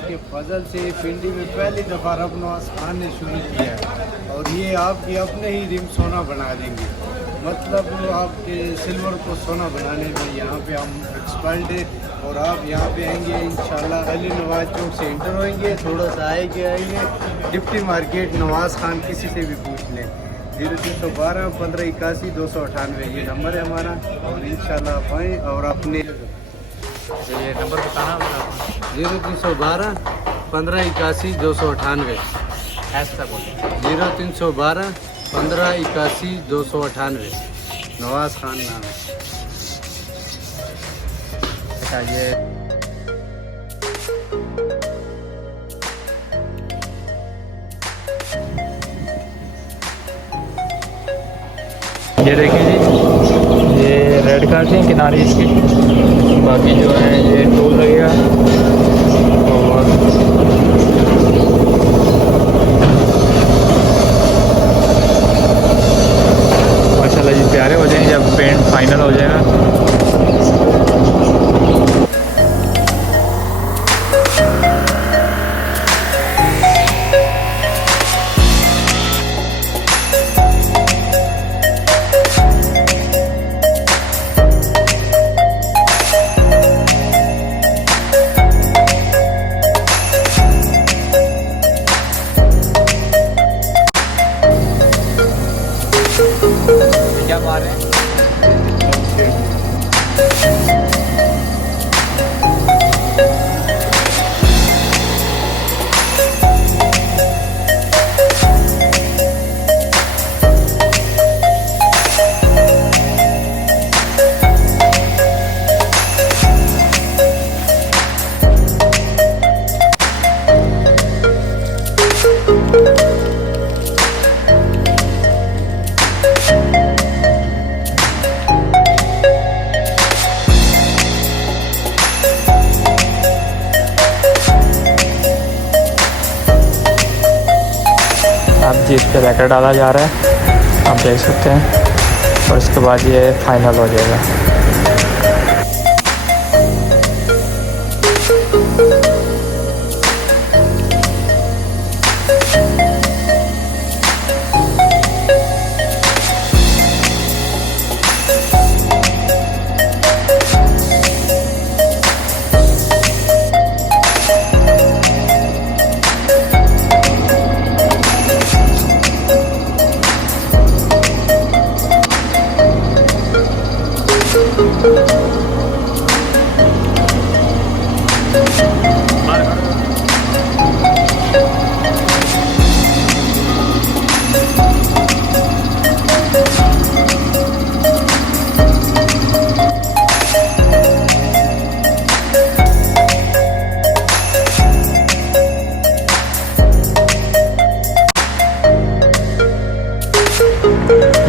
के फजल से पिंडी में पहली दफ़ा रब नवाज खान ने शुरू किया है और ये आपके अपने ही रिम सोना बना देंगे। मतलब आपके सिल्वर को सोना बनाने में यहाँ पे हम एक्सपर्ट है। और आप यहाँ पे आएंगे इंशाल्लाह अली नवाज चौक से इंटर होंगे, थोड़ा सा आएंगे डिप्टी मार्केट नवाज खान, किसी से भी पूछ लें। 0312 1581 298 ये नंबर है हमारा। और इंशाल्लाह आप आएँ और अपने ये नंबर बताना होगा। 0312 1581 298 ऐसा बोलिए। 0312 1581 298 नवाज खान नाम है। अच्छा ये देखिए जी, ये रेड कार थी किनारे इसके, बाकी जो है ये टोल लगेगा। और माशाल्लाह जी प्यारे हो जाएंगे जब पेंट फाइनल हो जाएगा। क्या बात है। अब जी इस पर रैकेट डाला जा रहा है, आप देख सकते हैं। और इसके बाद ये फाइनल हो जाएगा।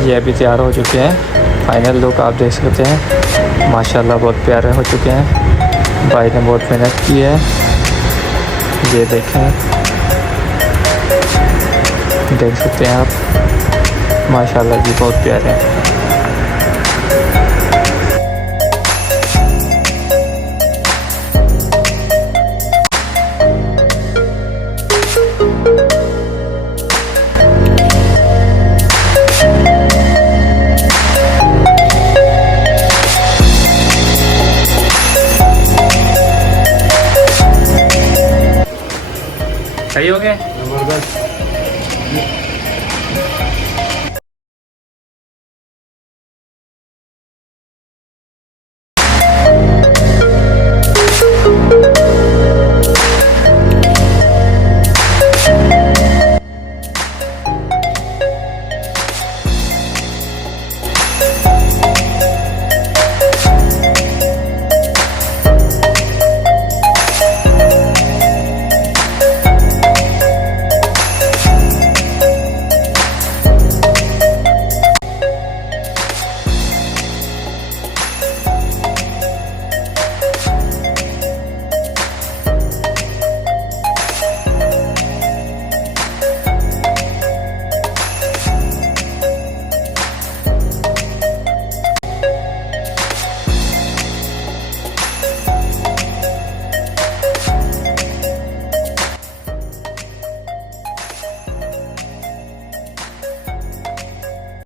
ये अभी तैयार हो चुके हैं। फाइनल लुक आप देख सकते हैं। माशाल्लाह बहुत प्यारे हो चुके हैं। भाई ने बहुत मेहनत की है। ये देखें, देख सकते हैं आप। माशाल्लाह जी बहुत प्यारे हैं। सही हो गए। जबरदस्त।